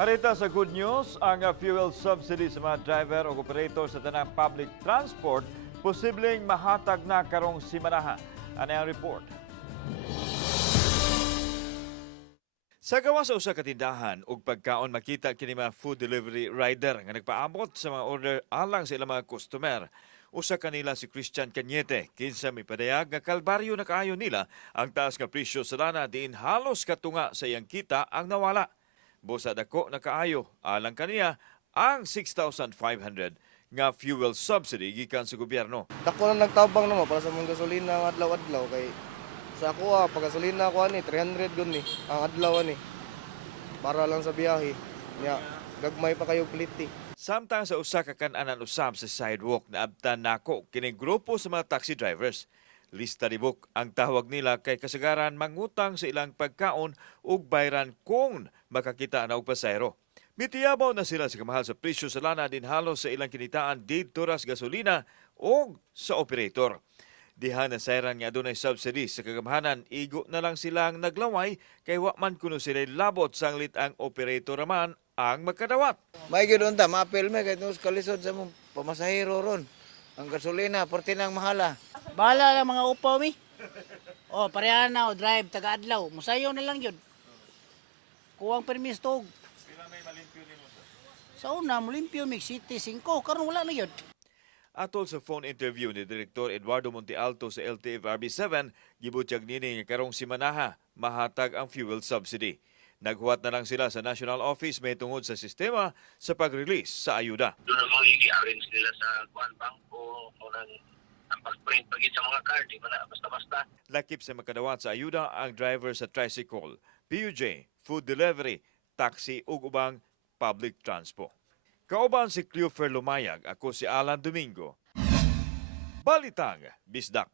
Arita sa good news, ang fuel subsidy sa mga driver o operator sa tanang public transport posibleng mahatag na karong simanaha. Ano ang report? Sa gawa sa usa ka tindahan ug pagkaon makita kini mga food delivery rider nga nagpaabot sa mga order alang sa ilang mga customer. Usa kanila si Christian Cañete, kinsa mipadayag nga kalbaryo na kaayo nila ang taas nga presyo sa lana diin halos katunga sa iyang kita ang nawala. Busa dako na kaayo alang kaniya ang 6,500 nga fuel subsidy gikan sa gobyerno. Dako na nagtabang naman para sa mga gasolina ang adlaw-adlaw kay sa ako pag gasolina ko ani 300 gun ni ang adlaw ani para lang sa biyahe. Nya gagmay pa kayo pliti. Samtang sa usa ka kan-anan usab sa sidewalk na abtan nako kining grupo sa mga taxi drivers. Lista ni book ang tawag nila kay kasagaran mangutang sa ilang pagkaon ug bayran kung makakita na og pasahero. Mitiyabaw na sila sa kamahal sa presyo sa lana din halos sa ilang kinitaan didto ras gasolina o sa operator. Diha na sayran nga adunay subsidy sa kagamhanan, igo na lang silang naglaway kay wa man kuno sila labot sanglit ang operator man ang magkadawat. May gyud unta maapil me kay nus kalisod sa mong pamasahero ron. Ang gasolina porti nang mahala. Bahala lang mga upaw mi. O pareha na o drive taga adlaw. Musayo na lang yun. Kuwang permis tog. Pila may malimpyo nimo sa? Sa una mulimpyo mig City 5 karon wala na yun. Atol sa phone interview ni Direktor Eduardo Montealto sa LTFRB7, gibutyag nini nga karong simanaha mahatag ang fuel subsidy. Naghuwat na lang sila sa National Office may tungod sa sistema sa pag-release sa ayuda. Doon namang i-arrange nila sa kuan bangko o ang pag-print pagit sa mga card, di ba na basta-basta. Lakip sa makadawat sa ayuda ang driver sa tricycle, PUJ, food delivery, taxi ug ubang public transport. Kauban si Cleofer Lumayag, ako si Alan Domingo. Balitang Bisdak.